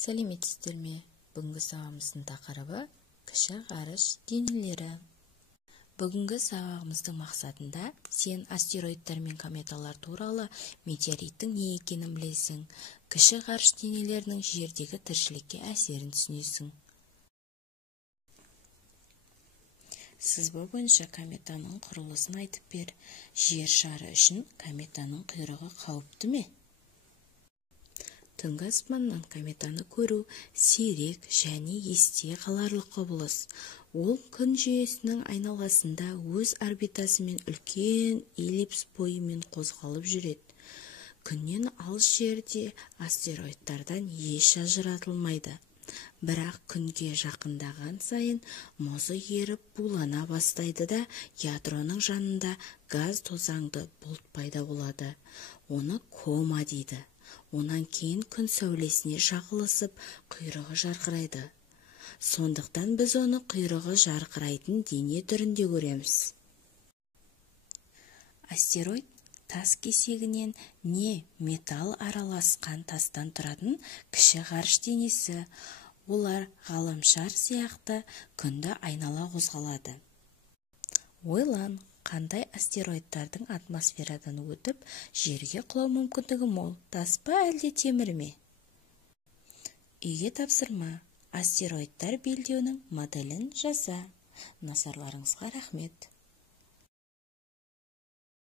Сәлеметсіздер ме? Бүгінгі сабағымыздың тақырыбы кіші ғарыш денелері. Бүгінгі сабағымыздың мақсатында сен астероидтар мен кометалар туралы метеориттің не екенін білесің, кіші ғарыш денелерінің жердегі тіршілікке әсерін түсінесің. Сызба бойынша кометаның құрылысын айтып бер. Жер шары үшін кометаның құйрығы қауіпті ме? Түнгі аспаннан кометаны көру сирек және есте қаларлық құбылыс. Ол күн жүйесінің айналасында өз орбитасымен үлкен эллипс бойымен қозғалып жүреді. Күннен алыс жерде астероидтардан еш ажыратылмайды. Бірақ күнге жақындаған сайын мұзы еріп булана бастайды да ядроның жанында газ тозаңды бұлт пайда болады. Оны кома дейді. Онан кейін күн сәулесіне шағылысып, құйрығы жарқырайды. Сондықтан біз оны құйрығы жарқырайтын дене түрінде көреміз. Астероид тас кесегінен не металл араласқан тастан тұратын кіші ғарыш денесі. Олар ғаламшар сияқты күнді айнала қозғалады. Ойлан, қандай астероидтардың атмосферадан өтіп, жерге құлау мүмкіндігі мол, тас па әлде темір ме? Үйге тапсырма, астероидтар белдеуінің моделін жаса. Назарларыңызға рахмет.